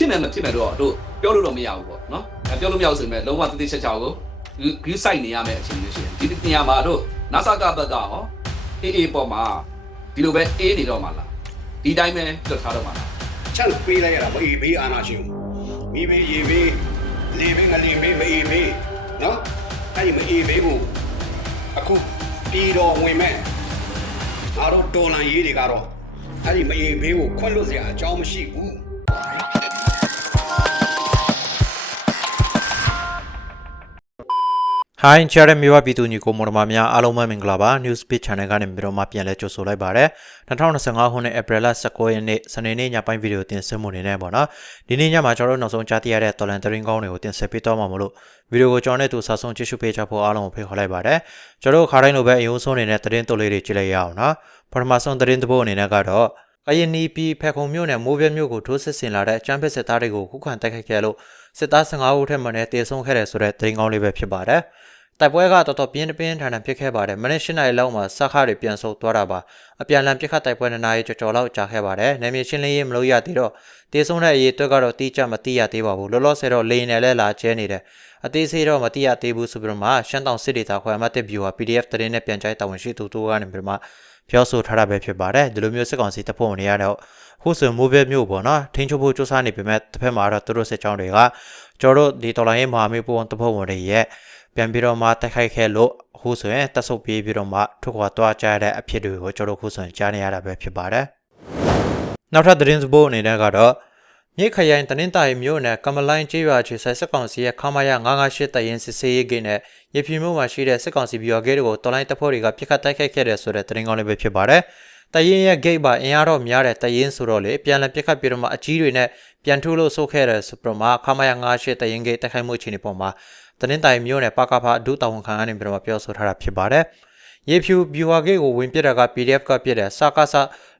ဖြစ်နေမှာဖြစ်မယ်တော့တို့ပြောလို့တော့မရဘူးပေါ့နော်အဲပြောလို့မရဘူးဆိုပေမဲ့လုံးဝတိတိကျကျကိုဂယူဆိုင်နေရမယ့်အခြေအနေရှိတယ်ဒီနေရာမှာတို့ NASA ကဘက်ကဟောအေးအေးပေါ်မှာဒီလိုပဲအေးနေတော့မှာလားဒီတိုင်းပဲလွတ်ထားတော့မှာလားချက်ပေးလိုက်ရတာမအေးဘေးအာနာရှင်မိဘေးရေဘေးလေဘေးငလင်ဘေးမအေးဘေးနော်အဲ့ဒီမအေးဘေးကိုအခုပြည်တော်ဝင်မဲ့ငါတို့ဒေါ်လာရေးတွေကတော့အဲ့ဒီမအေးဘေးကိုခွင့်လွတ်စရာအကြောင်းမရှိဘူး ဟိုင်းချာရမြေဝပြည်သူညီကိုမော်ဒမာများအားလုံးပဲမင်္ဂလာပါ News Speed Channel ကနေပြီးတော့မှပြန်လဲကြိုဆိုလိုက်ပါရစေ2025ခုနှစ် April 19ရက်နေ့စနေနေ့ညပိုင်းဗီဒီယိုတင်ဆက်မှုနေနဲ့ပေါ့နော်ဒီနေ့ညမှာကျွန်တော်တို့နောက်ဆုံးကြားသိရတဲ့တော်လန်တရင်ကောင်းတွေကိုတင်ဆက်ပေးတော့မှာမလို့ဗီဒီယိုကိုကျွန်တော်နဲ့တူဆာဆုံးကြည့်ရှုပေးကြဖို့အားလုံးကိုဖိတ်ခေါ်လိုက်ပါတယ်ကျွန်တော်တို့ခါတိုင်းလိုပဲအယုံဆုံးနေတဲ့တရင်တုပ်လေးတွေကြည့်လိုက်ရအောင်နော်ပထမဆုံးတရင်တစ်ပုတ်အနေနဲ့ကတော့ကရင်နီပြည်ဖက်ခုံမြို့နယ်မိုးပြဲမြို့ကိုထိုးစစ်ဆင်လာတဲ့အကြမ်းဖက်စစ်သားတွေကိုခုခံတိုက်ခိုက်ခဲ့လို့စစ်သား15ဦးထက်မှလည်းတေဆုံးခဲ့တယ်ဆိုတဲ့တရင်ကောင်းလေးပဲဖြစ်ပါတယ် တိုက်ပွဲကတော်တော်ပြင်းပြင်းထန်ထန်ဖြစ်ခဲ့ပါတယ်မနေ့၈နာရီလောက်မှာစခါတွေပြန်ဆုတ်သွားတာပါအပြန်လန်ပြစ်ခတ်တိုက်ပွဲနှစ်နာရီကျော်ကျော်လောက်ကြာခဲ့ပါတယ်နယ်မြေရှင်းလင်းရေးမလုပ်ရသေးတော့တေဆုံးတဲ့အရေးအတွက်ကတော့တိကျမသိရသေးပါဘူးလောလောဆယ်တော့လေနယ်လဲလာကျဲနေတယ်အသေးစိတ်တော့မသိရသေးဘူးဆိုပြီးတော့မှရှမ်းတောင်စစ်ဒေသခွဲအမှတ်1 view ဟာ PDF သတင်းနဲ့ပြန်ကြိုက်တာဝန်ရှိသူတို့ကနေပြီးတော့မှပြောဆိုထားတာပဲဖြစ်ပါတယ်ဒီလိုမျိုးစစ်ကောင်စီတပ်ဖွဲ့ဝင်တွေကတော့ခုဆိုမိုးဘဲမျိုးပေါ့နော်ထင်းချိုးဖို့စူးစမ်းနေပေမဲ့တစ်ဖက်မှာတော့သူတို့စစ်ကြောင်းတွေကကျွန်တော်တို့ဒီတော်လိုင်းရေးမဟာမိတ်ပူဝန်တပ်ဖွဲ့ဝင်တွေရဲ့ ပြန်ပြီးတော့မှတိုက်ခိုက်ခဲ့လို့အခုဆိုရင်တက်ဆုပ်ပြေးပြီးတော့မှထုတ်ခွာသွားကြရတဲ့အဖြစ်တွေကိုကျွန်တော်တို့ခုဆိုရင်ကြားနေရတာပဲဖြစ်ပါတယ်နောက်ထပ်သတင်းစပိုးအနေနဲ့ကတော့မြေခရိုင်တနင်္သာရီမြို့နယ်ကမလိုင်းကျေးရွာခြေဆိုင်စစ်ကောင်စီရဲ့ခမာရ958တရင်စစ်ဆေးရေးဂိတ်နဲ့ရပြင်းမြို့မှာရှိတဲ့စစ်ကောင်စီဘီယောဂိတ်တွေကိုတော်လိုင်းတပ်ဖွဲ့တွေကပြစ်ခတ်တိုက်ခိုက်ခဲ့တဲ့ဆိုတဲ့သတင်းကောင်းလေးပဲဖြစ်ပါတယ် တရင်ရဲ့ gate ပါအင်အားတော့များတဲ့တရင်ဆိုတော့လေပြန်လည်ပြစ်ခတ်ပြီးတော့မှအကြီးတွေနဲ့ပြန်ထုလို့ဆုတ်ခဲ့တဲ့ဆိုပြီးတော့မှခမာရ958တရင် gate တိုက်ခိုက်မှုအခြေအနေပေါ်မှာတနင်္သာရီမြို့နယ်ပကဖအဒုတာဝန်ခံအနေပြီးတော့မှပြောဆိုထားတာဖြစ်ပါတယ်ရေဖြူဘီဝါဂိတ်ကိုဝင်ပစ်တာက PDF ကပြစ်တယ်စကားစ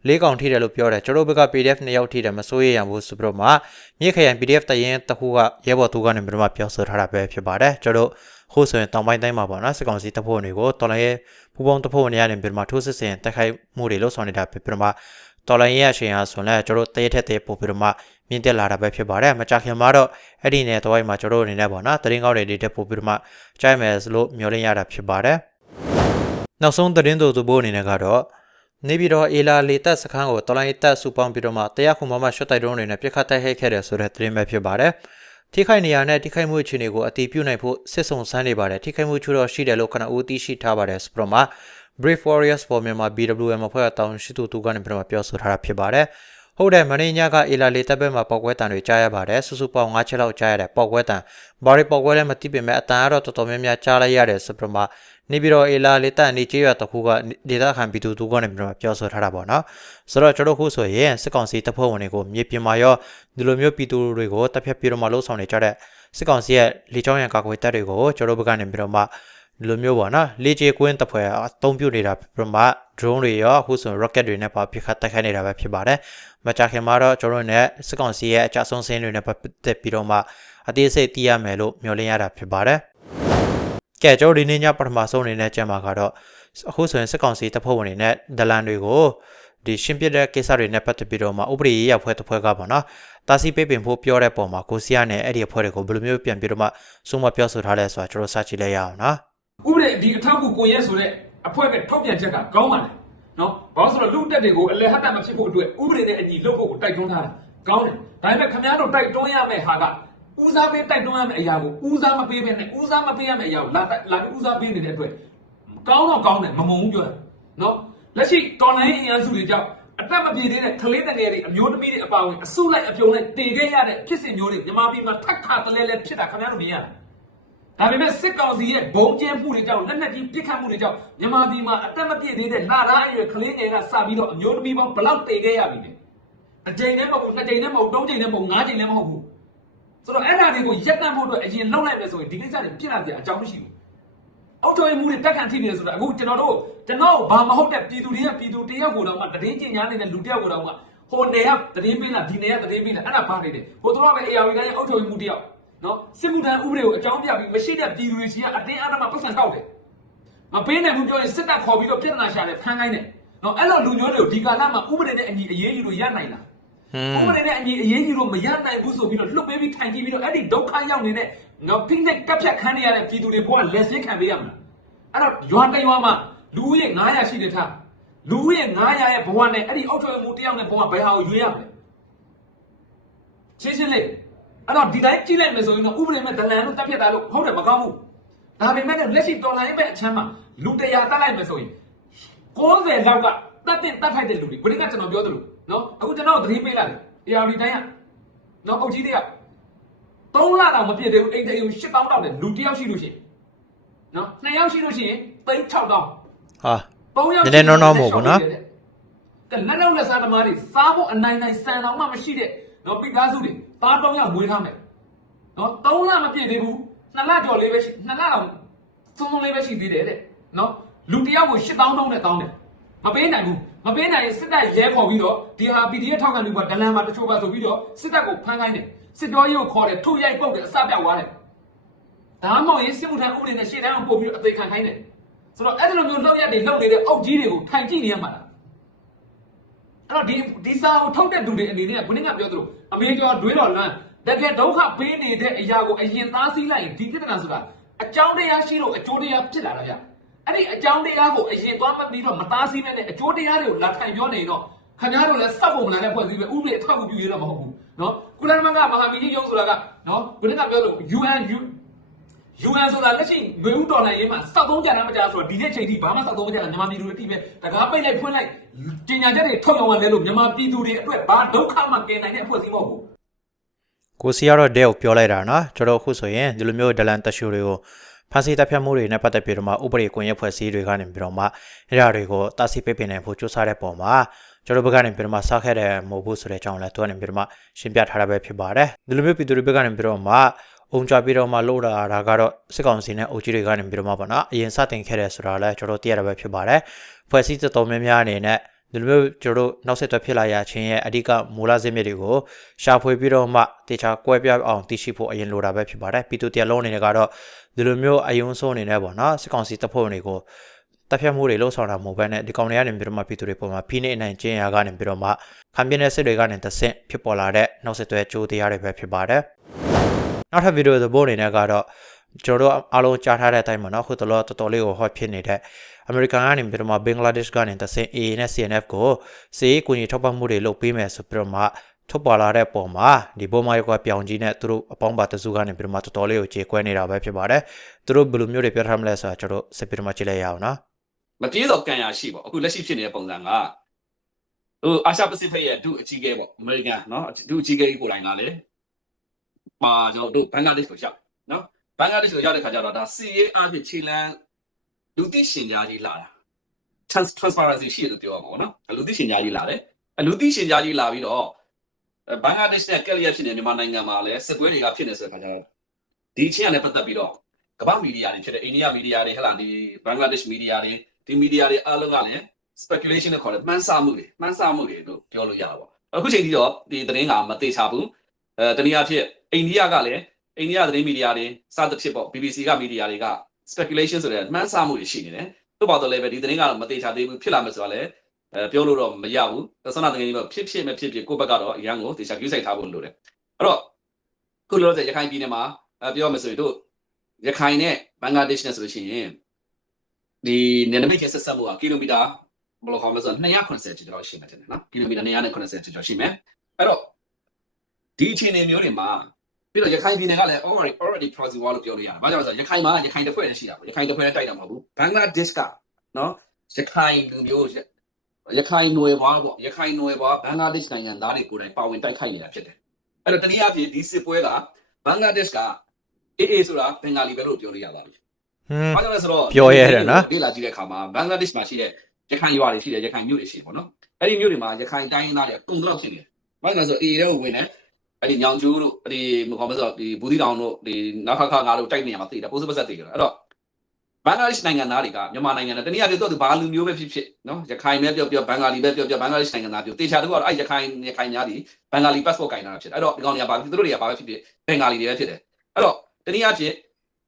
၄កောင်ထိတယ်လို့ပြောတယ်ကျွန်တော်ဘက်က PDF 2ယောက်ထိတယ်မစိုးရရဘူးဆိုပြီးတော့မှမြေခရိုင် PDF တရင်တခုကရဲဘော်သူကနေပြီးတော့မှပြောဆိုထားတာပဲဖြစ်ပါတယ်ကျွန်တော် ခုဆိုရင်တောင်ပိုင်းတိုင်းမှာပေါ့နော်စစ်ကောင်စီတပ်ဖွဲ့တွေကိုတော်လိုင်းရဲ့ပူပေါင်းတပ်ဖွဲ့တွေကနေပြီးတော့မှထိုးစစ်ဆင်တိုက်ခိုက်မှုတွေလုပ်ဆောင်နေတာဖြစ်ပြီးတော့မှတော်လိုင်းရဲ့အချိန်အားဆိုရင်ကျွန်တော်တရေထက်တည်းပို့ပြီးတော့မှမြင့်တက်လာတာပဲဖြစ်ပါတယ်မကြခင်မှာတော့အဲ့ဒီနယ်တော့မှာကျွန်တော်အနေနဲ့ပေါ့နော်တရင်ကောက်တွေတက်ပို့ပြီးတော့မှကြိုက်မယ်လို့မျှော်လင့်ရတာဖြစ်ပါတယ်နောက်ဆုံးသတင်းတို့သူဘိုးအနေနဲ့ကတော့နေပြည်တော်အေလာလေတပ်စခန်းကိုတော်လိုင်းတပ်စုပေါင်းပြီးတော့မှတရားခုံမမရှွတ်တိုက်တုံးတွေနဲ့ပြစ်ခတ်တိုက်ခိုက်ခဲ့တယ်ဆိုတဲ့သတင်းပဲဖြစ်ပါတယ်။ ထိခိုက်နေရတဲ့ထိခိုက်မှုအခြေအနေကိုအတည်ပြုနိုင်ဖို့စစ်စုံစမ်းနေပါတယ်။ထိခိုက်မှုချူတော့ရှိတယ်လို့ခဏဦးသိရှိထားပါတယ်ဆိုတော့မှ Brave Warriors for Myanmar BWM အဖွဲ့အတောင်ရှိသူသူကနေပြီးတော့ပြောဆိုထားတာဖြစ်ပါတယ်။ဟုတ်တယ်မင်းညကအေလာလေတပ်ဘက်မှာပောက်ကွဲတံတွေကြားရပါတယ်စုစုပေါင်း9ချက်လောက်ကြားရတဲ့ပောက်ကွဲတံဘာတွေပောက်ကွဲလဲမသိပေမဲ့အတန်ကတော့တော်တော်များများကြားလိုက်ရတယ်ဆိုပြီးတော့ နေပြီးတော့အေလာလေတပ်အနေကျေးရွာတစ်ခုကဒေတာခံပြည်သူသူကနေပြီးတော့ပြောဆိုထားတာပေါ့နော်ဆိုတော့ကျွန်တော်ခုဆိုရင်စစ်ကောင်စီတပ်ဖွဲ့ဝင်တွေကိုမြေပြင်မှာရောဒီလိုမျိုးပြည်သူတွေကိုတပ်ဖြတ်ပြီးတော့မှလှုပ်ဆောင်နေကြတဲ့စစ်ကောင်စီရဲ့လေကြောင်းရန်ကာကွယ်တပ်တွေကိုကျွန်တော်ဘက်ကနေပြီးတော့မှဒီလိုမျိုးပေါ့နော်လေကျေကွင်းတပ်ဖွဲ့အသုံးပြုနေတာပြီးတော့မှ drone တွေရောအခုဆို rocket တွေနဲ့ပါပြခတ်တိုက်ခိုက်နေတာပဲဖြစ်ပါတယ်မကြခင်မှာတော့ကျွန်တော်တို့နဲ့စစ်ကောင်စီရဲ့အကြဆုံးစင်းတွေနဲ့ပတ်သက်ပြီးတော့မှအသေးစိတ်သိရမယ်လို့မျှော်လင့်ရတာဖြစ်ပါတယ် ကဲကျွန်တော်ဒီနေ့ညပထမဆုံးအနေနဲ့ကြံမှာကတော့အခုဆိုရင်စစ်ကောင်စီတပ်ဖွဲ့ဝင်တွေနဲ့ဒလန်တွေကိုဒီရှင်းပြတဲ့ကိစ္စတွေနဲ့ပတ်သက်ပြီးတော့မှဥပဒေရေးရဖွဲ့တစ်ဖွဲ့ကပေါ့နော်တာစီပေးပင်ဖို့ပြောတဲ့ပုံမှာကိုစီယာနဲ့အဲ့ဒီအဖွဲ့တွေကိုဘယ်လိုမျိုးပြန်ပြီးတော့မှစုံမပြောဆိုထားလဲဆိုတာကျွန်တော်စကြည့်လိုက်ရအောင်နော်ဥပဒေဒီအထောက်အကူကိုရဲဆိုတဲ့အဖွဲ့ကထောက်ပြန်ချက်ကကောင်းပါလေနော်ဘာလို့ဆိုတော့လူတက်တွေကိုအလဲဟတ်တက်မဖြစ်ဖို့အတွက်ဥပဒေနဲ့အညီလုပ်ဖို့ကိုတိုက်တွန်းထားတာကောင်းတယ်ဒါပေမဲ့ခင်ဗျားတို့တိုက်တွန်းရမယ့်ဟာက ဦးစားပေးတိုက်တွန်းရမယ့်အရာကိုဦးစားမပေးဘဲနဲ့ဦးစားမပေးရမယ့်အရာကိုလာလာပြီးဦးစားပေးနေတဲ့အတွက်ကောင်းတော့ကောင်းတယ်မမုံဘူးပြောတာနော်လက်ရှိတော်လိုင်းအင်အားစုတွေကြောင့်အတက်မပြေသေးတဲ့ကလေးတငယ်တွေအမျိုးသမီးတွေအပါအဝင်အစုလိုက်အပြုံလိုက်တည်ခဲ့ရတဲ့ဖြစ်စဉ်မျိုးတွေမြန်မာပြည်မှာထပ်ခါတလဲလဲဖြစ်တာခင်ဗျားတို့မြင်ရတာဒါပေမဲ့စစ်ကောင်စီရဲ့ဘုံကျင်းမှုတွေကြောင့်လက်နက်ကြီးပစ်ခတ်မှုတွေကြောင့်မြန်မာပြည်မှာအသက်မပြည့်သေးတဲ့လာသားအရွယ်ကလေးငယ်ကစပြီးတော့အမျိုးသမီးပေါင်းဘလောက်တည်ခဲ့ရပြီလဲအကြိမ်နဲ့မဟုတ်ဘူးနှစ်ကြိမ်နဲ့မဟုတ်ဘူးသုံးကြိမ်နဲ့မဟုတ်ဘူးငါးကြိမ်နဲ့မဟုတ်ဘူး ဆိုတော့အဲ့ဒါတွေကိုရက်တန့်ဖို့အတွက်အရင်လုပ်လိုက်မယ်ဆိုရင်ဒီကိစ္စတွေပြစ်လာကြအကြောင်းမရှိဘူးအောက်တော်ရေးမှုတွေတက်ခံထိနေတယ်ဆိုတော့အခုကျွန်တော်တို့ကျွန်တော်ဘာမဟုတ်တဲ့ပြည်သူတွေကပြည်သူတယောက်ကိုတော့မှတည်င်းကျင်ညာနေတဲ့လူတယောက်ကိုတော့မှဟိုနေကတည်င်းပေးလားဒီနေကတည်င်းပေးလားအဲ့ဒါဘာနေတယ်ဟိုတော့ပဲ AR တိုင်းအောက်တော်ရေးမှုတယောက်နော်စစ်မှုထမ်းဥပဒေကိုအကြောင်းပြပြီးမရှိတဲ့ပြည်သူတွေစီကအတင်းအဓမ္မပတ်စံတောက်တယ်မပေးနိုင်ဘူးပြောရင်စစ်တပ်ခေါ်ပြီးတော့ပြဿနာရှာတယ်ဖမ်းခိုင်းတယ်နော်အဲ့လိုလူမျိုးတွေကိုဒီကာလမှာဥပဒေနဲ့အညီအရေးယူလို့ရနိုင်လားဟွန်း ဥပဒေနဲ့အညီအရေးကြီးလို့မရနိုင်ဘူးဆိုပြီးတော့လွတ်ပေးပြီးထိုင်ကြည့်ပြီးတော့အဲ့ဒီဒုက္ခရောက်နေတဲ့နော်ဖိနှိပ်ကပ်ဖြတ်ခံနေရတဲ့ပြည်သူတွေဘောကလက်စင်းခံပေးရမှာအဲ့တော့ရွာတရွာမှာလူဦးရေ900ရှိတဲ့ထားလူဦးရေ900ရဲ့ဘဝနဲ့အဲ့ဒီအောက်ထွေမှုတယောက်နဲ့ဘဝဘယ်ဟာကိုရွေးရမလဲရှင်းရှင်းလေးအဲ့တော့ဒီတိုင်းကြည့်လိုက်မယ်ဆိုရင်တော့ဥပဒေမဲ့ဒလန်လို့တက်ပြတ်တာလို့ဟုတ်တယ်မကောင်းဘူးဒါပေမဲ့လက်ရှိတော်လိုင်းရဲ့အချမ်းမှာလူတရာတက်လိုက်မယ်ဆိုရင်90လောက်ကတတ်တဲ့တတ်ထိုက်တဲ့လူတွေဘယ်ကကျွန်တော်ပြောသလို နော်အခုကျွန်တော်သတင်းပေးလိုက်တယ် ARD တိုင်းကနော်အုတ်ကြီးတွေက3လတောင်မပြည့်သေးဘူးအိမ်တအိမ်8000တောက်တယ်လူတစ်ယောက်ရှိလို့ရှိရင်နော်2ယောက်ရှိလို့ရှိရင်3000တောင်းဟာ3ယောက်နည်းနည်းနော်နော်မဟုတ်ဘူးနော်ကလက်လောက်လက်စားသမားတွေစားဖို့အနိုင်နိုင်စံတော်မှမရှိတဲ့နော်ပိသားစုတွေပါတော့ရမွေးထားမယ်နော်3လမပြည့်သေးဘူး2လကျော်လေးပဲရှိ2လတောင်သုံးသုံးလေးပဲရှိသေးတယ်တဲ့နော်လူတစ်ယောက်ကို8000တောင်းနဲ့တောင်းတယ်မပေးနိုင်ဘူး မပေးနိုင်ရင်စစ်တပ်ရဲခေါ်ပြီးတော့ဒီဟာ PDF ထောက်ခံလူကဒလန်မှာတချို့ပါဆိုပြီးတော့စစ်တပ်ကိုဖမ်းခိုင်းတယ်စစ်တော်ရေးကိုခေါ်တယ်ထုတ်ရိုက်ပုတ်တယ်အစပြောက်သွားတယ်ဒါမှမဟုတ်ရင်စစ်မှုထမ်းဥပဒေနဲ့ရှေ့တန်းကိုပို့ပြီးတော့အသေးခံခိုင်းတယ်ဆိုတော့အဲ့ဒီလိုမျိုးလောက်ရက်တွေလောက်နေတဲ့အုပ်ကြီးတွေကိုထိုင်ကြည့်နေရမှာလားအဲ့တော့ဒီဒီစာကိုထုတ်တဲ့လူတွေအနေနဲ့ကဘုရင်ကပြောသလိုအမေကျော်ဒွေးတော်လမ်းတကယ်ဒုက္ခပေးနေတဲ့အရာကိုအရင်သားစီးလိုက်ရင်ဒီပြဿနာဆိုတာအကြောင်းတရားရှိလို့အကျိုးတရားဖြစ်လာတာဗျ အဲ့ဒီအကြောင်းတရားကိုအရင်သွားမပြီးတော့မသားစီးနဲ့အကျိုးတရားတွေကိုလာထိုင်ပြောနေတော့ခင်ဗျားတို့လည်းစက်ဖို့မလာတဲ့ဖွဲ့စည်းပဲဥပဒေအထောက်အကူပြုရတော့မဟုတ်ဘူးနော်ကုလသမဂ္ဂမဟာမင်းကြီးရုံးဆိုတာကနော်ဘုရင်ကပြောလို့ UN UN ဆိုတာလက်ရှိငွေဥတော်လှန်ရေးမှာစောက်သုံးကြတာမကြဆိုတော့ဒီနေ့ချိန်ထိဘာမှစောက်သုံးမကြတာမြန်မာပြည်သူတွေတိပဲတကားပိတ်လိုက်ဖွင့်လိုက်ကျင်ညာချက်တွေထုတ်ရောင်းရလဲလို့မြန်မာပြည်သူတွေအတွက်ဘာဒုက္ခမှကယ်နိုင်တဲ့အဖွဲ့အစည်းမဟုတ်ဘူးကိုစီကတော့တဲ့ကိုပြောလိုက်တာနော်ကျွန်တော်အခုဆိုရင်ဒီလိုမျိုးဒလန်တက်ရှူတွေကို ဖန်စီတပ်ဖြတ်မှုတွေနဲ့ပတ်သက်ပြီးတော့မှဥပဒေကွန်ရက်ဖွဲ့စည်းတွေကနေပြီးတော့မှအဲ့ဒါတွေကိုတာစီပိတ်ပင်နိုင်ဖို့ကြိုးစားတဲ့ပုံမှာကျွန်တော်ဘက်ကနေပြီးတော့မှစားခဲ့တဲ့မဟုတ်ဘူးဆိုတဲ့အကြောင်းလဲသူကနေပြီးတော့မှရှင်းပြထားတာပဲဖြစ်ပါတယ်ဒီလိုမျိုးပြည်သူတွေဘက်ကနေပြီးတော့မှအုံကြပြီးတော့မှလို့တာဒါကတော့စစ်ကောင်စီနဲ့အုပ်ကြီးတွေကနေပြီးတော့မှပေါ့နော်အရင်စတင်ခဲ့တဲ့ဆိုတာလဲကျွန်တော်သိရတာပဲဖြစ်ပါတယ်ဖွဲ့စည်းတော်များများအနေနဲ့ ဒီလိုမျိုးကျွန်တော်တို့နောက်ဆက်တွဲဖြစ်လာရခြင်းရဲ့အဓိကမူလဇစ်မြစ်တွေကိုရှာဖွေပြီးတော့မှတေချာကွဲပြားအောင်သိရှိဖို့အရင်လိုတာပဲဖြစ်ပါတယ်ပြည်သူတရားလုံးအနေနဲ့ကတော့ဒီလိုမျိုးအယုံဆုံးအနေနဲ့ပေါ့နော်စစ်ကောင်စီတပ်ဖွဲ့ဝင်တွေကိုတပ်ဖြတ်မှုတွေလှုပ်ဆောင်တာမဟုတ်ဘဲနဲ့ဒီကောင်တွေကနေပြီးတော့မှပြည်သူတွေပေါ်မှာဖိနှိပ်နိုင်ခြင်းရာကနေပြီးတော့မှခံပြင်းတဲ့စစ်တွေကနေတဆင့်ဖြစ်ပေါ်လာတဲ့နောက်ဆက်တွဲကြိုးတရားတွေပဲဖြစ်ပါတယ်နောက်ထပ်ဗီဒီယိုသဘောအနေနဲ့ကတော့ ကျွန်တော်တို့အားလုံးကြားထားတဲ့အတိုင်းပါနော်ခုတလောတော်တော်လေးကို hot ဖြစ်နေတဲ့အမေရိကန်ကနေပြီးတော့မှဘင်္ဂလားဒေ့ရှ်ကနေတဆင် AA နဲ့ CNF ကိုစေရေးကူညီထောက်ပံ့မှုတွေလုပ်ပေးမယ်ဆိုပြီးတော့မှထုတ်ပေါ်လာတဲ့ပုံမှာဒီဘိုမာယောကပြောင်ကြီးနဲ့သူတို့အပေါင်းပါတစုကနေပြီးတော့မှတော်တော်လေးကိုကြေကွဲနေတာပဲဖြစ်ပါတယ်သူတို့ဘယ်လိုမျိုးတွေပြောထားမလဲဆိုတာကျွန်တော်စပြီးတော့မှကြည့်လိုက်ရအောင်နော်မပြေတော့ကံရရှိပေါ့အခုလက်ရှိဖြစ်နေတဲ့ပုံစံကဟိုအာရှပစိဖိတ်ရဲ့ဒုအကြီးကဲပေါ့အမေရိကန်နော်ဒုအကြီးကဲကိုယ်တိုင်ကလည်းပါကျွန်တော်တို့ဘင်္ဂလားဒေ့ရှ်ကိုရောက်နော် ဘင်္ဂလားဒေ့ရှ်ကိုရောက်တဲ့ခါကျတော့ဒါစီရေးအားဖြင့်ခြေလန်းလူသိရှင်ကြားကြီးလာတာ trans transparency ရှိတယ်လို့ပြောရမှာပေါ့နော်လူသိရှင်ကြားကြီးလာတယ်အလူသိရှင်ကြားကြီးလာပြီးတော့ဘင်္ဂလားဒေ့ရှ်နဲ့ကက်လီယာဖြစ်နေမြန်မာနိုင်ငံမှာလည်းစစ်ပွဲတွေကဖြစ်နေဆိုတဲ့ခါကျတော့ဒီအချင်းကလည်းပတ်သက်ပြီးတော့ကမ္ဘာမီဒီယာတွေဖြစ်တဲ့အိန္ဒိယမီဒီယာတွေဟဲ့လားဒီဘင်္ဂလားဒေ့ရှ်မီဒီယာတွေဒီမီဒီယာတွေအားလုံးကလည်း speculation နဲ့ခေါ်တယ်မှန်းဆမှုတွေမှန်းဆမှုတွေလို့ပြောလို့ရတာပေါ့အခုချိန်ကြီးတော့ဒီသတင်းကမသေးချဘူးအဲတနည်းအားဖြင့်အိန္ဒိယကလည်း အိန္ဒိယသတင်းမီဒီယာတွေစသဖြင့်ပေါ့ BBC ကမီဒီယာတွေက speculation ဆိုတဲ့မှန်းဆမှုတွေရှိနေတယ်သို့ပါတော့လည်းပဲဒီသတင်းကတော့မသေးချသေးဘူးဖြစ်လာမယ်ဆိုတော့လည်းအဲပြောလို့တော့မရဘူးသနာတကယ်ကြီးပေါ့ဖြစ်ဖြစ်မဖြစ်ဖြစ်ကိုယ့်ဘက်ကတော့အရန်ကိုတေချာကြည့်ဆိုင်ထားဖို့လိုတယ်အဲ့တော့ခုလောလောဆယ်ရခိုင်ပြည်နယ်မှာအဲပြောမယ်ဆိုရင်တို့ရခိုင်နဲ့ဘင်္ဂလားဒေ့ရှ်နဲ့ဆိုလို့ရှိရင်ဒီနယ်နိမိတ်ချင်းဆက်ဆက်မှုကကီလိုမီတာဘယ်လိုခေါ်မလဲဆိုတော့290ကျော်ကျော်ရှိမှတယ်နော်ကီလိုမီတာ290ကျော်ကျော်ရှိမယ်အဲ့တော့ဒီအခြေအနေမျိုးတွေမှာ ပြီးတော့ရခိုင်ပြည်နယ်ကလည်း already already proxy war လို့ပြောလို့ရတယ်။ဘာကြောင့်လဲဆိုတော့ရခိုင်မှာရခိုင်တစ်ဖွဲ့နဲ့ရှိတာပေါ့။ရခိုင်တစ်ဖွဲ့နဲ့တိုက်တာမဟုတ်ဘူး။ဘင်္ဂလားဒေ့ရှ်ကနော်ရခိုင်လူမျိုးရခိုင်နွယ်ဘွားပေါ့ရခိုင်နွယ်ဘွားဘင်္ဂလားဒေ့ရှ်နိုင်ငံသားတွေကိုယ်တိုင်ပါဝင်တိုက်ခိုက်နေတာဖြစ်တယ်။အဲ့တော့တနည်းအားဖြင့်ဒီစစ်ပွဲကဘင်္ဂလားဒေ့ရှ်ကအေးအေးဆိုတာဘင်္ဂါလီပဲလို့ပြောလို့ရပါပြီ။ဟွန်းဘာကြောင့်လဲဆိုတော့ပြောရဲတယ်နော်လေ့လာကြည့်တဲ့အခါမှာဘင်္ဂလားဒေ့ရှ်မှာရှိတဲ့ရခိုင်ရွာတွေရှိတယ်ရခိုင်မြို့တွေရှိတယ်ပေါ့နော်အဲ့ဒီမြို့တွေမှာရခိုင်တိုင်းရင်းသားတွေတုံတော့ဖြစ်နေတယ်ဘာလို့လဲဆိုတော့အေးတဲ့ကိုဝင်တယ် အဲ့ဒီညောင်ကျိုးတို့အဲ့ဒီမခေါ်မဆိုဒီဘူးတီတောင်တို့ဒီနောက်ခါခါငါတို့တိုက်နေရမှာသိတယ်ပိုးစပတ်ဆက်သိကြတယ်အဲ့တော့ဘင်္ဂလားဒေ့ရှ်နိုင်ငံသားတွေကမြန်မာနိုင်ငံနဲ့တနည်းအားဖြင့်တော့သူဘာလူမျိုးပဲဖြစ်ဖြစ်နော်ရခိုင်ပဲပြောပြောဘင်္ဂါလီပဲပြောပြောဘင်္ဂလားဒေ့ရှ်နိုင်ငံသားပြောတေချာတော့အဲ့ရခိုင်ရခိုင်များဒီဘင်္ဂါလီ passport ကင်တာဖြစ်အဲ့တော့ဒီကောင်တွေကဘာဖြစ်သူတို့တွေကဘာပဲဖြစ်ဖြစ်ဘင်္ဂါလီတွေပဲဖြစ်တယ်အဲ့တော့တနည်းအားဖြင့်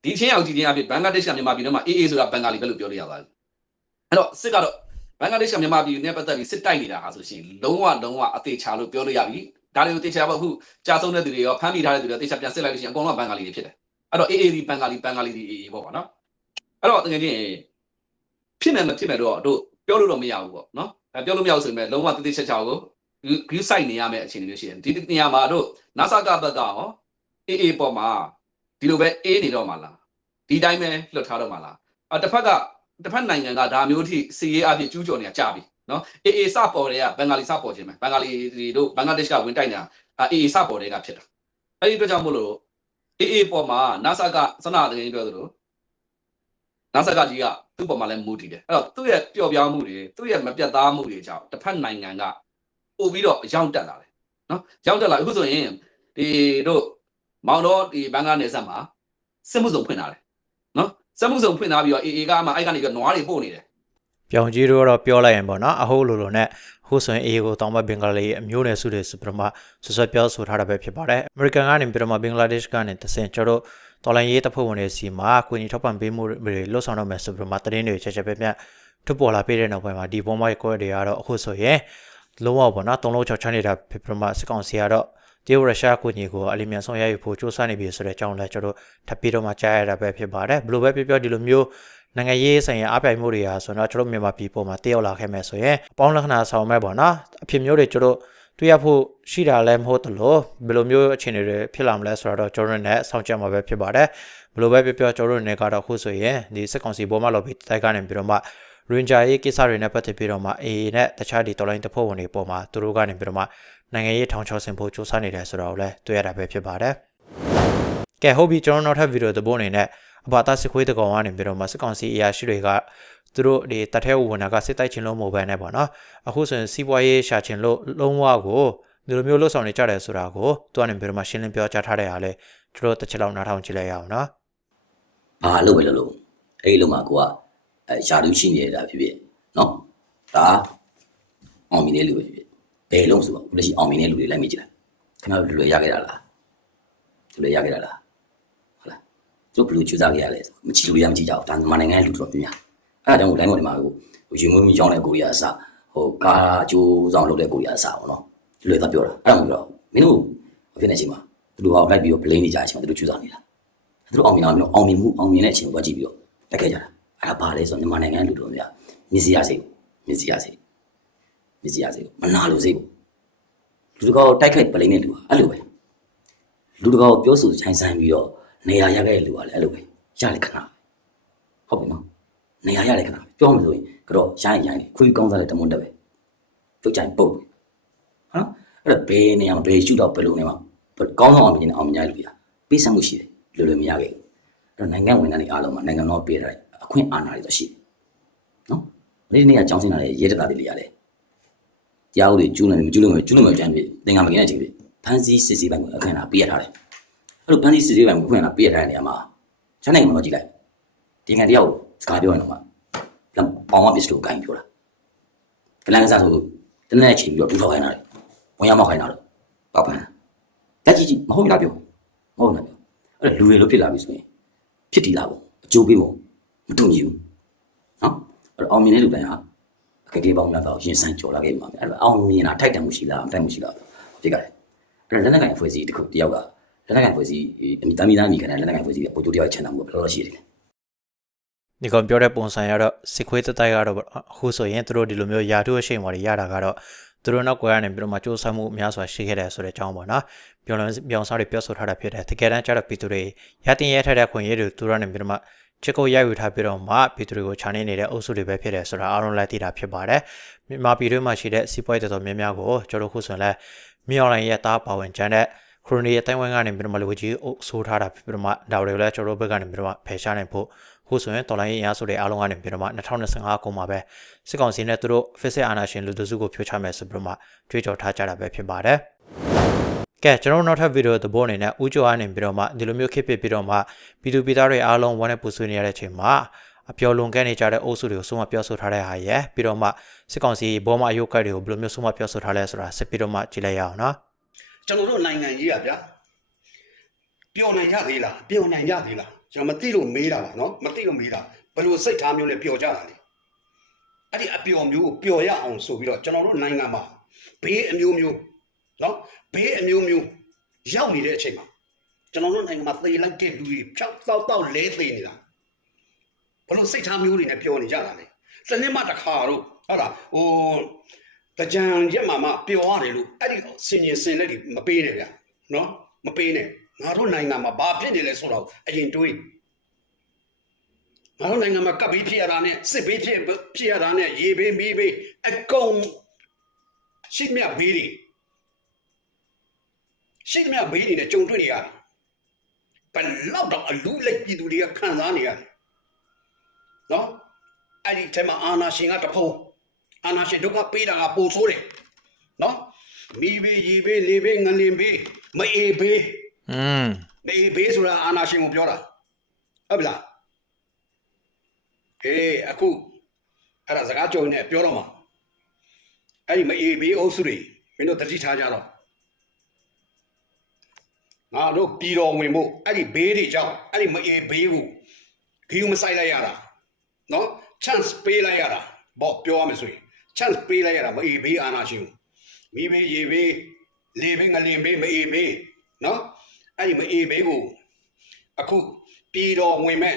ဒီချင်းအောင်ကြည့်ချင်းအားဖြင့်ဘင်္ဂလားဒေ့ရှ်ကမြန်မာပြည်ထဲမှာအေးအေးဆိုတာဘင်္ဂါလီပဲလို့ပြောလို့ရပါတယ်အဲ့တော့စစ်ကတော့ဘဘင်္ဂလားဒေ့ရှ်ကမြန်မာပြည်နဲ့ပတ်သက်ပြီးစစ်တိုက်နေတာဟာဆိုရှင်လုံးဝလုံးဝအသေးချာလို့ပြောလို့ရပြီ ဒါတွေကိုတေချာပေါ့အခုကြာဆုံးတဲ့သူတွေရောဖမ်းမိထားတဲ့သူတွေရောတေချာပြန်စစ်လိုက်လို့ရှိရင်အကုန်လုံးကဘင်္ဂါလီတွေဖြစ်တယ်အဲ့တော့အေးအေးဒီဘင်္ဂါလီဘင်္ဂါလီဒီအေးအေးပေါ့ကွာနော်အဲ့တော့တကယ်ချင်းဖြစ်မယ်မဖြစ်မယ်တော့တို့ပြောလို့တော့မရဘူးပေါ့နော်အဲပြောလို့မရဘူးဆိုပေမဲ့လုံးဝတိတိကျကျကိုဂူးဆိုင်နေရမယ့်အခြေအနေမျိုးရှိတယ်ဒီနေရာမှာတို့နာဆာကဘက်ကရောအေးအေးပေါ်မှာဒီလိုပဲအေးနေတော့မှာလားဒီတိုင်းပဲလွတ်ထားတော့မှာလားအတစ်ဖက်ကတစ်ဖက်နိုင်ငံကဒါမျိုးထိစီရေးအပြည့်ကျူးကျော်နေတာကြပြီ နော်အေးအေးစပေါ်တွေကဘင်္ဂါလီစပေါ်ခြင်းပဲဘင်္ဂါလီတွေတို့ဘင်္ဂလားဒေ့ရှ်ကဝင်တိုက်နေတာအေးအေးစပေါ်တွေကဖြစ်တာအဲ့ဒီအတွက်ကြောင့်မို့လို့အေးအေးပေါ်မှာနာဆာကစနာတကယ်ပြောသလိုနာဆာကကြီးကသူ့ပေါ်မှာလည်းမူတည်တယ်အဲ့တော့သူ့ရဲ့ပျော့ပြောင်းမှုတွေသူ့ရဲ့မပြတ်သားမှုတွေကြောင့်တစ်ဖက်နိုင်ငံကပို့ပြီးတော့ရောက်တက်လာတယ်နော်ရောက်တက်လာအခုဆိုရင်ဒီတို့မောင်တော်ဒီဘင်္ဂလားနယ်စပ်မှာစစ်မှုစုံဖွင့်လာတယ်နော်စစ်မှုစုံဖွင့်လာပြီးတော့အေအေကမှအဲ့ကနေပြီးတော့နွားတွေပို့နေတယ် ပြောင်ကြီးတို့ကတော့ပြောလိုက်ရင်ပေါ့နော်အဟုတ်လိုလိုနဲ့ဟိုဆိုရင်အေကိုတောင်ဘက်ဘင်္ဂလားဒေ့ရှ်အမျိုးနယ်စုတွေဆိုပြီးတော့မှဆွဆွပြောဆိုထားတာပဲဖြစ်ပါတယ်အမေရိကန်ကနေပြီးတော့မှဘင်္ဂလားဒေ့ရှ်ကနေတဆင်ကျွန်တော်တို့တော်လိုင်းရေးတပ်ဖွဲ့ဝင်တွေစီမှာကိုကြီးထောက်ပံ့ပေးမှုတွေလှုပ်ဆောင်တော့မယ်ဆိုပြီးတော့မှသတင်းတွေချက်ချက်ပဲပြထုတ်ပေါ်လာပေးတဲ့နောက်ပိုင်းမှာဒီဘုံမိုက်ကွဲတွေကတော့အခုဆိုရင်လုံးဝပေါ့နော်တုံးလုံးချောက်ချနေတာဖြစ်ပြီးတော့မှစစ်ကောင်စီကတော့တရုတ်ရုရှားကိုညီကိုအလီမြန်ဆောင်ရယူဖို့စ조사နေပြီဆိုတဲ့အကြောင်းလည်းကျွန်တော်ထပ်ပြီးတော့မှကြားရတာပဲဖြစ်ပါတယ်ဘယ်လိုပဲပြောပြောဒီလိုမျိုး နိုင်ငံရေးဆိုင်ရာအပြိုင်မှုတွေဟာဆိုတော့ကျွန်တော်မြန်မာပြည်ပေါ်မှာတရောက်လာခဲ့မယ်ဆိုရင်အပေါင်းလက္ခဏာဆောင်မဲ့ပေါ့နော်အဖြစ်မျိုးတွေကျွန်တော်တွေ့ရဖို့ရှိတာလည်းမဟုတ်တလို့ဘယ်လိုမျိုးအခြေအနေတွေဖြစ်လာမလဲဆိုတော့ကျွန်တော်နဲ့စောင့်ကြည့်မှာပဲဖြစ်ပါတယ်ဘယ်လိုပဲပြောပြောကျွန်တော်နဲ့ကတော့ခုဆိုရင်ဒီစက်ကောင်စီဘောမလော်ဘီတိုက်ကနေပြီးတော့မှရင်ဂျာရေးကိစ္စတွေနဲ့ပတ်သက်ပြီးတော့မှ AA နဲ့တခြားဒီတော်လိုင်းတပ်ဖွဲ့ဝင်တွေပေါ်မှာသူတို့ကနေပြီးတော့မှနိုင်ငံရေးထောင်ချောဆင်ဖို့စူးစမ်းနေတယ်ဆိုတော့လည်းတွေ့ရတာပဲဖြစ်ပါတယ် ကဲဟုတ်ပြီကျွန်တော်နောက်ထပ်ဗီဒီယိုတစ်ပုဒ်အနေနဲ့အဘာသာစစ်ခွေးတကောင်ကနေပြီးတော့မှစစ်ကောင်စီအရာရှိတွေကသူတို့ဒီတထဲဝင်တာကစစ်တိုက်ခြင်းလို့မဟုတ်ဘဲနဲ့ပေါ့နော်အခုဆိုရင်စီးပွားရေးရှာခြင်းလို့လုံးဝကိုဒီလိုမျိုးလှုပ်ဆောင်နေကြတယ်ဆိုတာကိုသူကနေပြီးတော့မှရှင်းလင်းပြောကြားထားတဲ့အားလေသူတို့တစ်ချက်လောက်နားထောင်ကြည့်လိုက်ရအောင်နော်ဘာလို့ပဲလို့လို့အဲ့ဒီလုံးမှာကိုကအဲယာလူရှိနေတာဖြစ်ဖြစ်နော်ဒါအောင်မြင်တဲ့လူပဲဖြစ်ဖြစ်ဘယ်လုံးဆိုတော့လက်ရှိအောင်မြင်တဲ့လူတွေလိုက်မိကြည့်လိုက်ခင်ဗျားတို့လူတွေရခဲ့တာလားလူတွေရခဲ့တာလားဟုတ် လားကျုပ်ဘယ်လိုကြိုးစားခဲ့ရလဲမကြည့်လို့ရမကြည့်ကြဘူးဒါမြန်မာနိုင်ငံရဲ့လူတော်ပြများအဲ့ဒါကြောင့်လိုင်းပေါ်ဒီမှာဟိုရေမွေးမီရောင်းတဲ့ကိုရီးယားအစဟိုကားအကျိုးဆောင်လုပ်တဲ့ကိုရီးယားအစပေါ့နော်လူတွေသာပြောတာအဲ့ဒါမှမပြောမင်းတို့ဖြစ်နေချိန်မှာသူတို့ကလိုက်ပြီးတော့ blame နေကြတဲ့အချိန်မှာသူတို့ကြိုးစားနေတာသူတို့အောင်မြင်အောင်လို့အောင်မြင်မှုအောင်မြင်တဲ့အချိန်ကိုကြည့်ပြီးတော့တက်ခဲ့ကြတာအဲ့ဒါဘာလဲဆိုတော့မြန်မာနိုင်ငံလူတော်များမြစ်စရာစိတ်မြစ်စရာစိတ်မြစ်စရာစိတ်မနာလို့စိတ်လူတကောတိုက်ခိုက်ပလိမ့်တဲ့လူကအဲ့လိုပဲလူတကောပြောဆိုချိုင်းဆိုင်ပြီးတော့ နေရာရခဲ့တဲ့လူကလည်းအဲ့လိုပဲရတဲ့ခဏဟုတ်ပြီနော်နေရာရတဲ့ခဏပြောမှဆိုရင်ကတော့ရိုင်းရိုင်းခွေးကောင်းစားတဲ့တမွန်းတက်ပဲကျုပ်ချိုင်းပုတ်ပဲဟမ်အဲ့ဒါဘယ်နေရာမှာဘယ်ရှုတော့ဘယ်လိုနေမှာကောင်းဆောင်အောင်မြင်တဲ့အောင်မြင်ရလူပြပေးဆက်မှုရှိတယ်လိုလိုမရခဲ့ဘူးအဲ့တော့နိုင်ငံဝန်ထမ်းတွေအားလုံးမှာနိုင်ငံတော်ပေးထားတဲ့အခွင့်အာဏာတွေဆိုရှိတယ်နော်ဒီနေ့ကကြောင်းစင်းလာတဲ့ရဲတပ်သားတွေလည်းရတယ်တရားဥပဒေကျူးလွန်မကျူးလွန်မကျူးလွန်မကြမ်းပြီသင်္ကန်းမကင်းတဲ့အချိန်ပြီဖန်စီစစ်ဆေးပိုင်းကိုအခမ်းအနားပေးရထားတယ် အဲ့လိုဖန်စီစစ်ဆေးပိုင်းကိုအခမ်းအနားပေးရထားတဲ့နေရာမှာချမ်းနိုင်ငံမှာကြည့်လိုက်ဒီခံတရားကိုစကားပြောရင်တော့မှလမ်းပေါင်မပစ္စတိုကိုဂိုင်းပြောတာကလန်ကစားဆိုတနေ့အချိန်ပြီးတော့ဒူထောက်ခိုင်းတာလေဝင်ရမောက်ခိုင်းတာလို့ပေါ့ပန်းတက်ကြည့်ကြည့်မဟုတ်ဘူးလားပြောမဟုတ်ဘူးလားပြောအဲ့ဒါလူတွေလို့ဖြစ်လာပြီဆိုရင်ဖြစ်တည်လာဖို့အကျိုးပေးဖို့မတူညီဘူးနော်အဲ့တော့အောင်မြင်တဲ့လူတိုင်းဟာအခက်အခဲပေါင်းများတော့ရင်ဆိုင်ကြော်လာခဲ့မှာအဲ့တော့အောင်မြင်တာထိုက်တန်မှုရှိလားမထိုက်မှုရှိလားဖြစ်ကြတယ်အဲ့တော့လက်နက်ကင်အဖွဲ့အစည်းတစ်ခုတယောက်က လက်နက်ကင်အဖွဲ့အစည်းအမိသားမိသားမိခံတဲ့လက်နက်ကင်အဖွဲ့အစည်းပို့တူတယောက်ချန်တာမှုဘယ်လိုလုပ်ရှိတယ်လဲဒီကောင်ပြောတဲ့ပုံစံကတော့စစ်ခွေးတတိုက်ကတော့အခုဆိုရင်သူတို့ဒီလိုမျိုးယာထုအရှိန်ဝါတွေရတာကတော့သူတို့နောက်ကွယ်ကနေပြီးတော့မှစ조사မှုအများစွာရှိခဲ့တယ်ဆိုတဲ့အကြောင်းပေါ့နော်ပြောလုံးပြောင်းစားတွေပြောဆိုထားတာဖြစ်တယ်တကယ်တမ်းကျတော့ပြည်သူတွေရတင်ရထားတဲ့ခွင့်ရတွေသူတို့ကနေပြီးတော့မှချစ်ကိုရယူထားပြီးတော့မှပြည်သူတွေကိုခြာနေနေတဲ့အုပ်စုတွေပဲဖြစ်တယ်ဆိုတာအားလုံးလည်းသိတာဖြစ်ပါတယ်မြန်မာပြည်တွင်းမှာရှိတဲ့စီးပွားရေးတော်တော်များများကိုကျွန်တော်ခုဆိုရင်လည်းမြောင်လိုင်းရဲ့တားပါဝင်ကြတဲ့ ခရိုနီရဲ့တိုင်ဝမ်ကနေပြီးတော့မှလူကြီးအုပ်ဆိုးထားတာဖြစ်ပြီးတော့မှဒါတွေကိုလည်းကျွန်တော်တို့ဘက်ကနေပြီးတော့မှဖယ်ရှားနိုင်ဖို့ခုဆိုရင်တော်လိုင်းရေးအင်အားစုတွေအားလုံးကနေပြီးတော့မှ2025ခုမှာပဲစစ်ကောင်စီနဲ့သူတို့ fixed အာဏာရှင်လူတစုကိုဖြိုချမယ်ဆိုပြီးတော့မှကြွေးကြော်ထားကြတာပဲဖြစ်ပါတယ်။ကဲကျွန်တော်တို့နောက်ထပ်ဗီဒီယိုသဘောအနေနဲ့ဦးကျော်အနေပြီးတော့မှဒီလိုမျိုးခစ်ပစ်ပြီးတော့မှပြည်သူပြည်သားတွေအားလုံးဝမ်းနဲ့ပူဆွေးနေရတဲ့အချိန်မှာအပျော်လွန်ခဲ့နေကြတဲ့အုပ်စုတွေကိုဆုံးမပြောဆိုထားတဲ့ဟာရယ်ပြီးတော့မှစစ်ကောင်စီဘောမအယုတ်ကတ်တွေကိုဘယ်လိုမျိုးဆုံးမပြောဆိုထားလဲဆိုတာစစ်ပြီးတော့မှကြည့်လိုက်ရအောင်နော် ကျွန်တော်တို့နိုင်ငံကြီးอ่ะဗျာပျော်နိုင်ကြသေးလားပျော်နိုင်ကြသေးလားကျွန်တော်မသိလို့မေးတာပါနော်မသိလို့မေးတာဘယ်လိုစိတ်ထားမျိုးနဲ့ပျော်ကြတာလဲအဲ့ဒီအပျော်မျိုးကိုပျော်ရအောင်ဆိုပြီးတော့ကျွန်တော်တို့နိုင်ငံမှာဘေးအမျိုးမျိုးနော်ဘေးအမျိုးမျိုးရောက်နေတဲ့အချိန်မှာကျွန်တော်တို့နိုင်ငံမှာသေလိုက်တဲ့လူတွေဖြောက်တောက်တောက်လဲသေနေတာဘလို့စိတ်ထားမျိုးတွေနဲ့ပြောနေကြတာလေတစ်နှစ်မှတစ်ခါတော့ဟုတ်လားဟို တကြံရက်မှာမှပျော်ရတယ်လို့အဲ့ဒီစင်ရင်စင်လက်တွေမပေးနဲ့ဗျာနော်မပေးနဲ့ငါတို့နိုင်ငံမှာဘာဖြစ်နေလဲဆိုတော့အရင်တွေးငါတို့နိုင်ငံမှာကပ်ပြီးဖြစ်ရတာနဲ့စစ်ပြီးဖြစ်ဖြစ်ရတာနဲ့ရေဘေးမီးဘေးအကုန်ရှိမြဘေးတွေရှိမြဘေးတွေနဲ့ကြုံတွေ့နေရတာဘယ်လောက်တော့အလူလက်ပြည်သူတွေကခံစားနေရတယ်နော်အဲ့ဒီထဲမှာအာနာရှင်ကတဖုံ အာနာရှင်ဒုက္ခပေးတာကပိုဆိုးတယ်နော်မီးဘေးရေဘေးလေဘေးငလင်ဘေးမအေးဘေးอืมမအေးဘေးဆိုတာအာနာရှင်ကိုပြောတာဟုတ်ပြီလားအေးအခုအဲ့ဒါစကားကြုံနေပြောတော့မှာအဲ့ဒီမအေးဘေးအုပ်စုတွေမင်းတို့တတိထားကြတော့ငါတို့ပြည်တော်ဝင်ဖို့အဲ့ဒီဘေးတွေကြောင့်အဲ့ဒီမအေးဘေးကိုဂီယူမဆိုင်လိုက်ရတာနော် chance ပေးလိုက်ရတာဘောပြောရမယ်ဆိုရင် chance ပေးလိုက်ရတာမအေးဘေးအာနာရှင်မိဘေးရေဘေးလေဘေးငလင်ဘေးမအေးဘေးနော်အဲ့ဒီမအေးဘေးကိုအခုပြည်တော်ဝင်မဲ့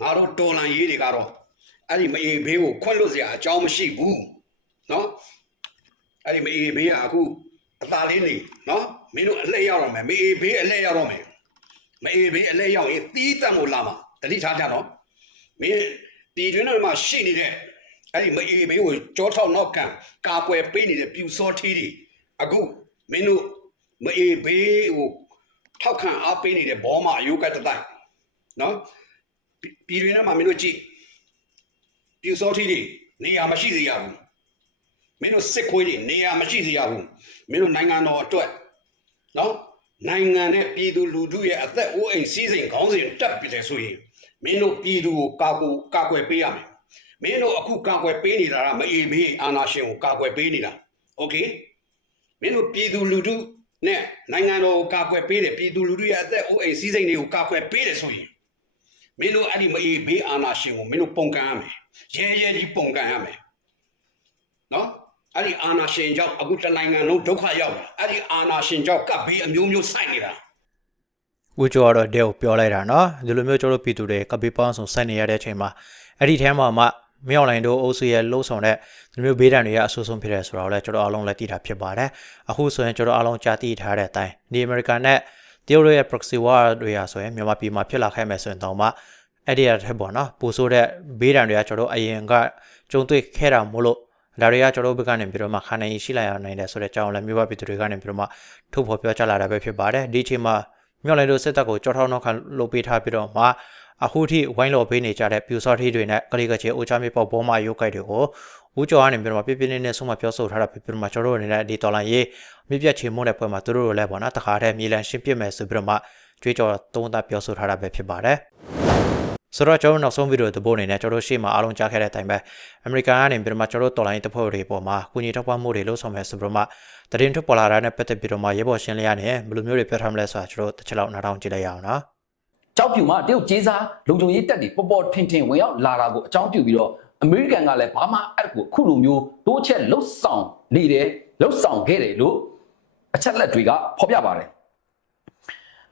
ငါတို့တော်လန်ရေးတွေကတော့အဲ့ဒီမအေးဘေးကိုခွန့်လွတ်စရာအကြောင်းမရှိဘူးနော်အဲ့ဒီမအေးဘေးကအခုအသာလေးနေနော်မင်းတို့အလှည့်ရောက်တော့မယ်မအေးဘေးအလှည့်ရောက်တော့မယ်မအေးဘေးအလှည့်ရောက်ရင်တီးတန့်ကိုလာမှာတတိထားကြတော့မင်းပြည်တွင်းတွေမှာရှိနေတဲ့ အဲ့ဒီမအေးမေးကိုကြောထောက်နောက်ခံကာကွယ်ပေးနေတဲ့ပြူစောထီးတွေအခုမင်းတို့မအေးဘေးကိုထောက်ခံအားပေးနေတဲ့ဘောမအယုကတတိုင်းနော်ပြည်တွင်းထဲမှာမင်းတို့ကြည့်ပြူစောထီးတွေနေရာမရှိစေရဘူးမင်းတို့စစ်ခွေးတွေနေရာမရှိစေရဘူးမင်းတို့နိုင်ငံတော်အတွက်နော်နိုင်ငံနဲ့ပြည်သူလူထုရဲ့အသက်အိုးအိမ်စီးစိမ်ခေါင်းစဉ်တက်ပြီလေဆိုရင်မင်းတို့ပြည်သူကိုကာကိုကာကွယ်ပေးရမယ် မင်းတို့အခုကာကွယ်ပေးနေတာကမအေးဘေးအာနာရှင်ကိုကာကွယ်ပေးနေတာโอเคမင်းတို့ပြည်သူလူထုနဲ့နိုင်ငံတော်ကိုကာကွယ်ပေးတယ်ပြည်သူလူထုရဲ့အသက်အိုးအိမ်စီးစိမ်တွေကိုကာကွယ်ပေးတယ်ဆိုရင် မင်းတို့အဲ့ဒီမအေးဘေးအာနာရှင်ကိုမင်းတို့ပုံကန်ရမယ်ရဲရဲကြီးပုံကန်ရမယ်နော်အဲ့ဒီအာနာရှင်ကြောင့်အခုတနိုင်ငံလုံးဒုက္ခရောက်တာအဲ့ဒီအာနာရှင်ကြောင့်ကပ်ဘေးအမျိုးမျိုးဆိုင်နေတာ ဦးကျော်ကတော့တဲကိုပြောလိုက်တာเนาะဒီလိုမျိုးကျွန်တော်တို့ပြည်သူတွေကပ်ပေးပေါင်းဆောင်စိုက်နေရတဲ့အချိန်မှာအဲ့ဒီထဲမှာမှ မြောက်လိုင်းတို့အုပ်စုရဲ့လှုပ်ဆောင်တဲ့ဒီလိုမျိုးဘေးဒဏ်တွေကအဆိုးဆုံးဖြစ်တယ်ဆိုတော့လည်းကျွန်တော်အားလုံးလက်သိတာဖြစ်ပါတယ်အခုဆိုရင်ကျွန်တော်အားလုံးကြားသိထားတဲ့အတိုင်းဒီအမေရိကန်နဲ့တရုတ်ရဲ့ proxy war တွေရာဆိုရင်မြန်မာပြည်မှာဖြစ်လာခဲ့မယ်ဆိုရင်တော့မှအဲ့ဒီရတဲ့ပေါ့နော်ပိုဆိုးတဲ့ဘေးဒဏ်တွေကကျွန်တော်တို့အရင်ကကြုံတွေ့ခဲ့တာမို့လို့ဒါတွေကကျွန်တော်တို့ဘက်ကနေပြီးတော့မှခန္ဓာရည်ရှိလာရနိုင်တယ်ဆိုတဲ့အကြောင်းလည်းမြို့ပပြည်သူတွေကနေပြီးတော့မှထုတ်ဖော်ပြောကြားလာတာပဲဖြစ်ပါတယ်ဒီအချိန်မှာမြောက်လိုင်းတို့စစ်တပ်ကိုကြောထောက်နောက်ခံလုပ်ပေးထားပြီးတော့မှ အခုထိဝိုင်းလော်ပေးနေကြတဲ့ပြူစောထီးတွေနဲ့ကလေးကချေအိုချမေပေါဘောမရုပ်ကိုက်တွေကိုဦးကျော်ကနေပြီးတော့မှပြပြနေနေဆုံးမပြောဆိုထားတာဖြစ်ပြီးတော့မှကျွန်တော်တို့အနေနဲ့ဒီတော်လိုင်းရေးမြပြတ်ချေမွန်းတဲ့ပွဲမှာသူတို့လည်းပေါ့နော်တခါတည်းမြေလန်ရှင်းပြမယ်ဆိုပြီးတော့မှကြွေးကြော်သုံးသပ်ပြောဆိုထားတာပဲဖြစ်ပါတယ်ဆိုတော့ကျွန်တော်နောက်ဆုံးဗီဒီယိုသဘောအနေနဲ့ကျွန်တော်တို့ရှေ့မှာအားလုံးကြားခဲ့တဲ့အတိုင်းပဲအမေရိကန်ကနေပြီးတော့မှကျွန်တော်တို့တော်လိုင်းတပ်ဖွဲ့တွေပေါ်မှာကုညီထောက်ပံ့မှုတွေလုပ်ဆောင်မယ်ဆိုပြီးတော့မှတရင်ထွက်ပေါ်လာတာနဲ့ပတ်သက်ပြီးတော့မှရဲဘော်ရှင်းလင်းရနေဘယ်လိုမျိုးတွေပြောထားမလဲဆိုတာကျွန်တော်တစ်ချက်လောက်နားထောင်ကြည့်လိုက်ရအောင်နော် ကြောက်ပြူမှာတရုတ်ကျေးစားလုံခြုံရေးတပ်တွေပေါ်ပေါ်ထင်ထင်ဝင်ရောက်လာတာကိုအကြောင်းပြုပြီးတော့အမေရိကန်ကလည်းဘာမှအဲ့ကိုအခုလိုမျိုးတိုးချက်လှုပ်ဆောင်နေတယ်လှုပ်ဆောင်ခဲ့တယ်လို့အချက်လက်တွေကဖော်ပြပါတယ်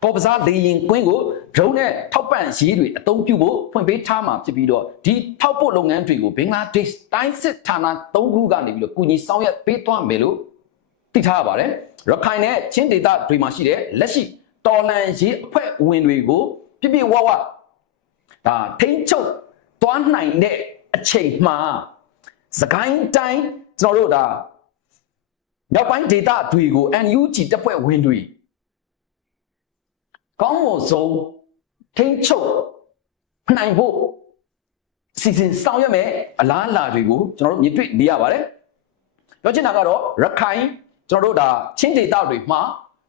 ပေါ်ပစားလေရင်ကွင်းကို drone နဲ့ထောက်ပံ့ရေးတွေအသုံးပြုဖို့ဖွင့်ပေးထားမှာဖြစ်ပြီးတော့ဒီထောက်ပို့လုပ်ငန်းတွေကိုဘင်္ဂလားဒေ့ရှ်တိုင်းစစ်ဌာန၃ခုကနေပြီးတော့ကူညီဆောင်ရွက်ပေးသွားမယ်လို့သိထားရပါတယ်ရခိုင်နဲ့ချင်းဒေသတွေမှာရှိတဲ့လက်ရှိတော်လန်ရေးအဖွဲ့ဝင်တွေကို ပြပြဝဝဒါထိမ့်ချုပ်သွားနိုင်တဲ့အချိန်မှာစကိုင်းတိုင်းကျွန်တော်တို့ဒါမြောက်ပိုင်းဒေသတွေကို NUG တပ်ဖွဲ့ဝင်တွေကောင်းမွန်ဆုံးထိမ့်ချုပ်နိုင်ဖို့စီစဉ်ဆောင်ရွက်မယ်အလားအလာတွေကိုကျွန်တော်တို့မြင်တွေ့နေရပါတယ်ပြောချင်တာကတော့ရခိုင်ကျွန်တော်တို့ဒါချင်းဒေသတွေမှာ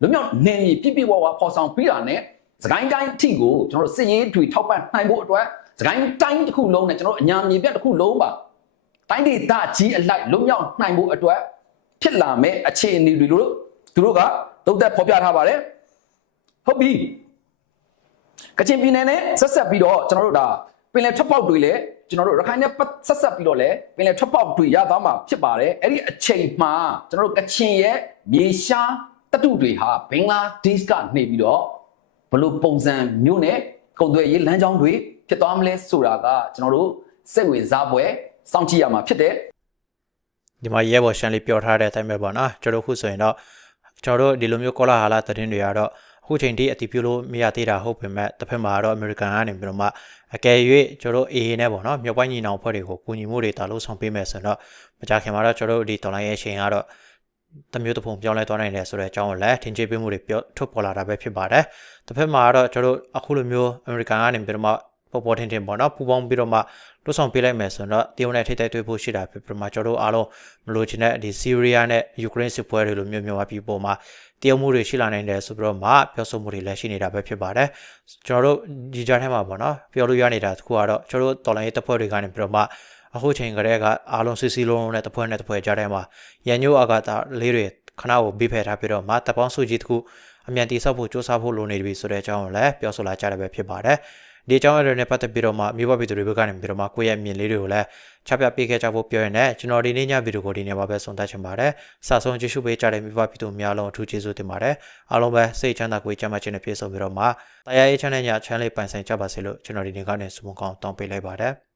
လွမြောက်နေမြေပြပြဝဝပေါ်ဆောင်ပြီးတာနဲ့ စကိုင်းတိုင်းအထိကိုကျွန်တော်တို့စစ်ရေးတွေထောက်ပံ့နိုင်ဖို့အတွက်စကိုင်းတိုင်းတစ်ခုလုံးနဲ့ကျွန်တော်တို့အညာမြေပြတ်တစ်ခုလုံးပါတိုင်းဒေသကြီးအလိုက်လွမြောက်နိုင်ဖို့အတွက်ဖြစ်လာမဲ့အခြေအနေတွေလို့သူတို့ကသုံးသက်ဖော်ပြထားပါတယ်ဟုတ်ပြီကချင်ပြည်နယ်နဲ့ဆက်ဆက်ပြီးတော့ကျွန်တော်တို့ဒါပင်လယ်ထွက်ပေါက်တွေလည်းကျွန်တော်တို့ရခိုင်နဲ့ပတ်ဆက်ဆက်ပြီးတော့လဲပင်လယ်ထွက်ပေါက်တွေရသွားမှာဖြစ်ပါတယ်အဲ့ဒီအချိန်မှာကျွန်တော်တို့ကချင်ရဲ့မြေရှားတတုတွေဟာဘင်္ဂလားဒေ့ရှ်ကနေပြီးတော့ ဘလို့ပုံစံမျိုးနဲ့ကုန်သွယ်ရေးလမ်းကြောင်းတွေဖြစ်သွားမလဲဆိုတာကကျွန်တော်တို့စိတ်ဝင်စားပွဲစောင့်ကြည့်ရမှာဖြစ်တယ်ဒီမှာရဲဘော်ရှန်လေးပြောထားတဲ့အတိုင်းပဲပေါ့နော်ကျွန်တော်ခုဆိုရင်တော့ကျွန်တော်တို့ဒီလိုမျိုးကောလာဟာလာသတင်းတွေကတော့အခုချိန်ထိအတိပြုလို့မရသေးတာဟုတ်ပေမဲ့တစ်ဖက်မှာတော့အမေရိကန်ကနေပြီးတော့မှအကယ်၍ကျွန်တော်တို့ AA နဲ့ပေါ့နော်မြောက်ပိုင်းညီနောင်ဖွဲ့တွေကိုကူညီမှုတွေတာလို့ဆောင်ပေးမယ်ဆိုတော့မကြခင်မှာတော့ကျွန်တော်တို့ဒီတော်လိုင်းရဲ့အချိန်ကတော့ တမျိုးတစ်ပုံပြောင်းလဲသွားနိုင်တယ်ဆိုတဲ့အကြောင်းကိုလည်းထင်ကြေးပေးမှုတွေပြောထုတ်ပေါ်လာတာပဲဖြစ်ပါတယ်တစ်ဖက်မှာတော့ကျွန်တော်တို့အခုလိုမျိုးအမေရိကန်ကနေပြီးတော့မှပေါ်ပေါ်ထင်ထင်ပေါ့နော်ပူပေါင်းပြီးတော့မှလွတ်ဆောင်ပေးလိုက်မယ်ဆိုတော့တရုတ်နဲ့ထိတိုက်တွေ့ဖို့ရှိတာဖြစ်ပြီးတော့မှကျွန်တော်တို့အားလုံးမလို့ချင်တဲ့ဒီဆီးရီးယားနဲ့ယူကရိန်းစစ်ပွဲတွေလိုမျိုးမျိုးပါပြီးပေါ်မှာတရုတ်မှုတွေရှိလာနိုင်တယ်ဆိုပြီးတော့မှပြောဆိုမှုတွေလည်းရှိနေတာပဲဖြစ်ပါတယ်ကျွန်တော်တို့ဒီကြားထဲမှာပေါ့နော်ပြောလို့ရနေတာတခုကတော့ကျွန်တော်တို့တော်လိုင်းရေးတပ်ဖွဲ့တွေကနေပြီးတော့မှ အခုချိန်ကလေးကအားလုံးစစ်စီလုံးနဲ့တပ်ဖွဲ့နဲ့တပ်ဖွဲ့ကြားထဲမှာရန်ညိုအာဂတာလေးတွေခဏကိုပြီးဖယ်ထားပြီးတော့မှတပ်ပေါင်းစုကြီးတခုအမြန်တိဆောက်ဖို့စ조사ဖို့လိုနေပြီဆိုတဲ့အကြောင်းကိုလည်းပြောဆိုလာကြတယ်ပဲဖြစ်ပါတယ်ဒီအကြောင်းအရာတွေနဲ့ပတ်သက်ပြီးတော့မှမြို့ပပြည်သူတွေဘက်ကနေပြီးတော့မှကိုယ့်ရဲ့အမြင်လေးတွေကိုလည်းချပြပေးခဲ့ကြဖို့ပြောရင်လည်းကျွန်တော်ဒီနေ့ညဗီဒီယိုကိုဒီနေ့မှာပဲဆုံးသတ်ချင်ပါတယ်။စာဆုံးကြည့်ရှုပေးကြတဲ့မြို့ပပြည်သူများလုံးအထူးကျေးဇူးတင်ပါတယ်။အားလုံးပဲစိတ်ချမ်းသာကိုယ်ကျမ်းမာခြင်းနဲ့ပြည့်စုံပြီးတော့မှတရားရေးချမ်းတဲ့ညချမ်းလေးပိုင်ဆိုင်ကြပါစေလို့ကျွန်တော်ဒီနေ့ကနေဆုမကောင်းတောင်းပေးလိုက်ပါတယ်။